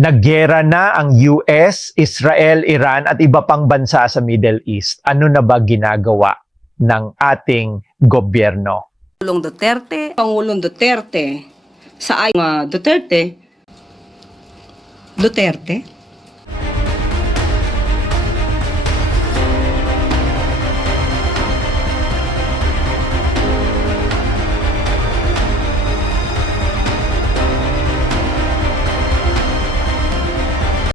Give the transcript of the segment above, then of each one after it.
Nagyera na ang US, Israel, Iran at iba pang bansa sa Middle East. Ano na ba ginagawa ng ating gobyerno? Pangulong Duterte, sa ay Duterte.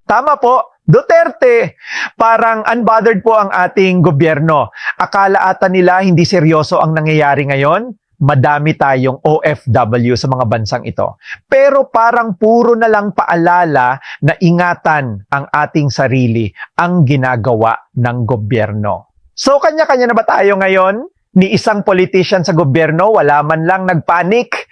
Tama po, Duterte. Parang unbothered po ang ating gobyerno. Akala ata nila hindi seryoso ang nangyayari ngayon. Madami tayong OFW sa mga bansang ito. Pero parang puro na lang paalala na ingatan ang ating sarili ang ginagawa ng gobyerno. So kanya-kanya na ba tayo ngayon? Ni isang politician sa gobyerno, wala man lang nagpanik.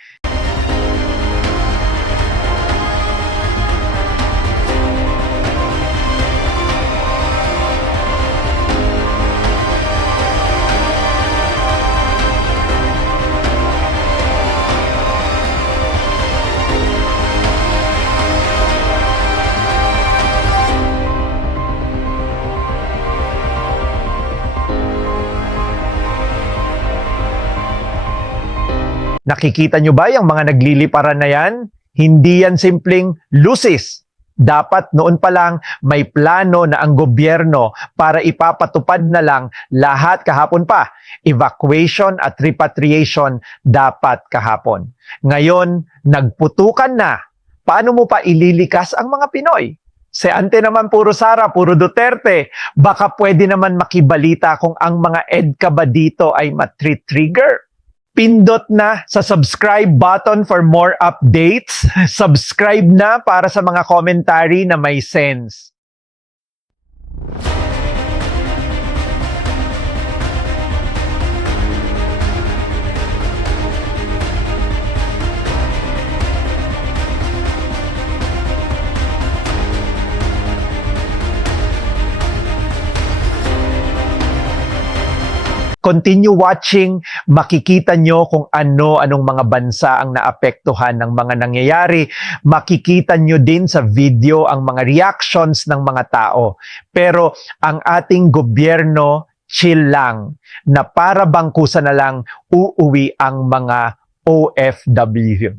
Nakikita nyo ba yung mga nagliliparan na yan? Hindi yan simpleng lusis. Dapat noon pa lang may plano na ang gobyerno para ipapatupad na lang lahat kahapon pa. Evacuation at repatriation dapat kahapon. Ngayon, nagputukan na. Paano mo pa ililikas ang mga Pinoy? Si Ante naman puro Sara, puro Duterte. Baka pwede naman makibalita kung ang mga EDCA ba dito ay matritrigger. Pindot na sa subscribe button for more updates. Subscribe na para sa mga commentary na may sense. Continue watching, makikita nyo kung anong mga bansa ang naapektuhan ng mga nangyayari. Makikita nyo din sa video ang mga reactions ng mga tao. Pero ang ating gobyerno, chill lang, na para bangkusa na lang uuwi ang mga OFW.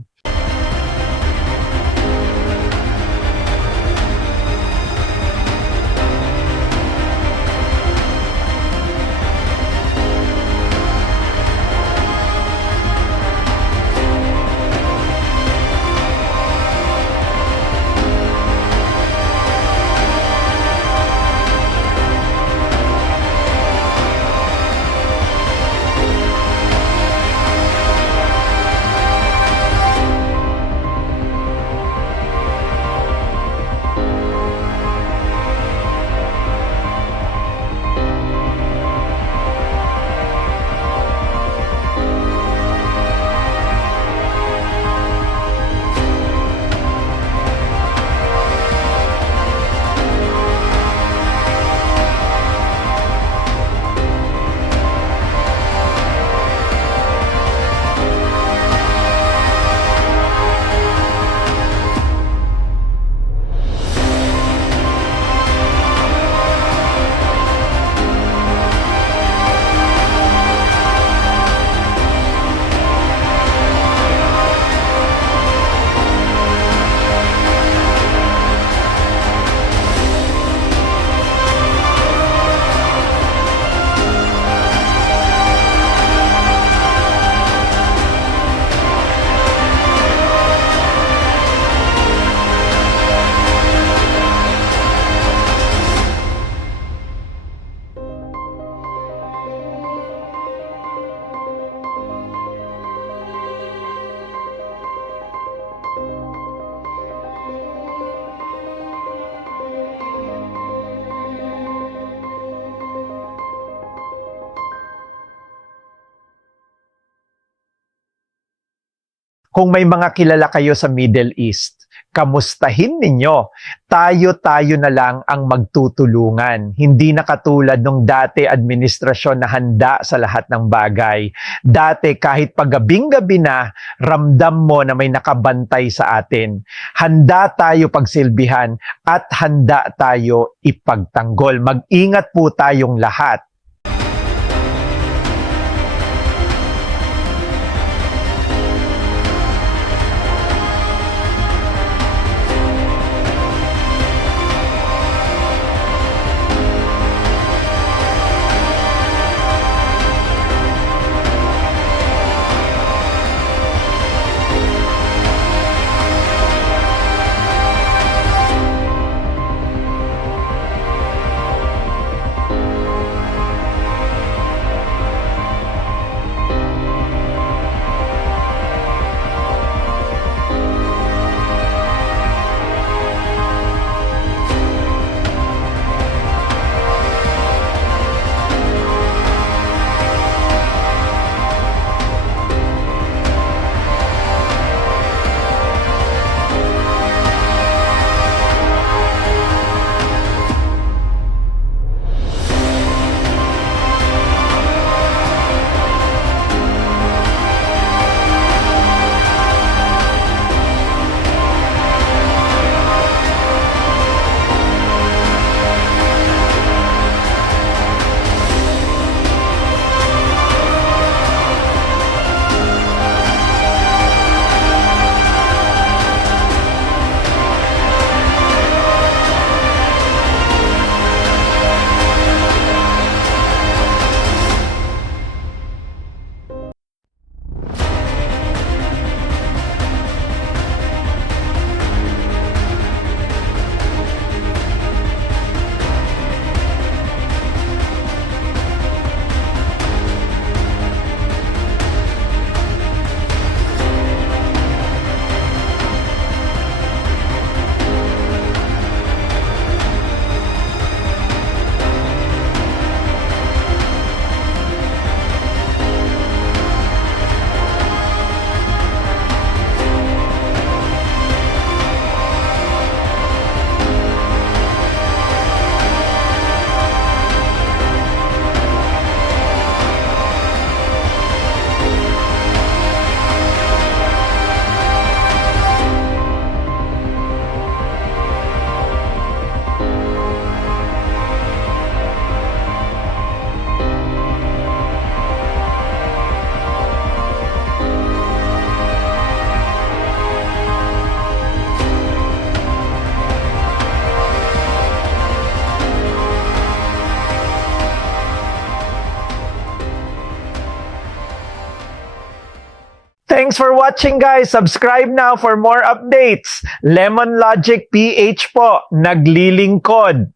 Kung may mga kilala kayo sa Middle East, kamustahin ninyo. Tayo-tayo na lang ang magtutulungan. Hindi na katulad nung dati administrasyon na handa sa lahat ng bagay. Dati kahit pagabing-gabi na, ramdam mo na may nakabantay sa atin. Handa tayo pagsilbihan at handa tayo ipagtanggol. Mag-ingat po tayong lahat. Thanks for watching, guys. Subscribe now for more updates. Lemon Logic PH po, naglilingkod.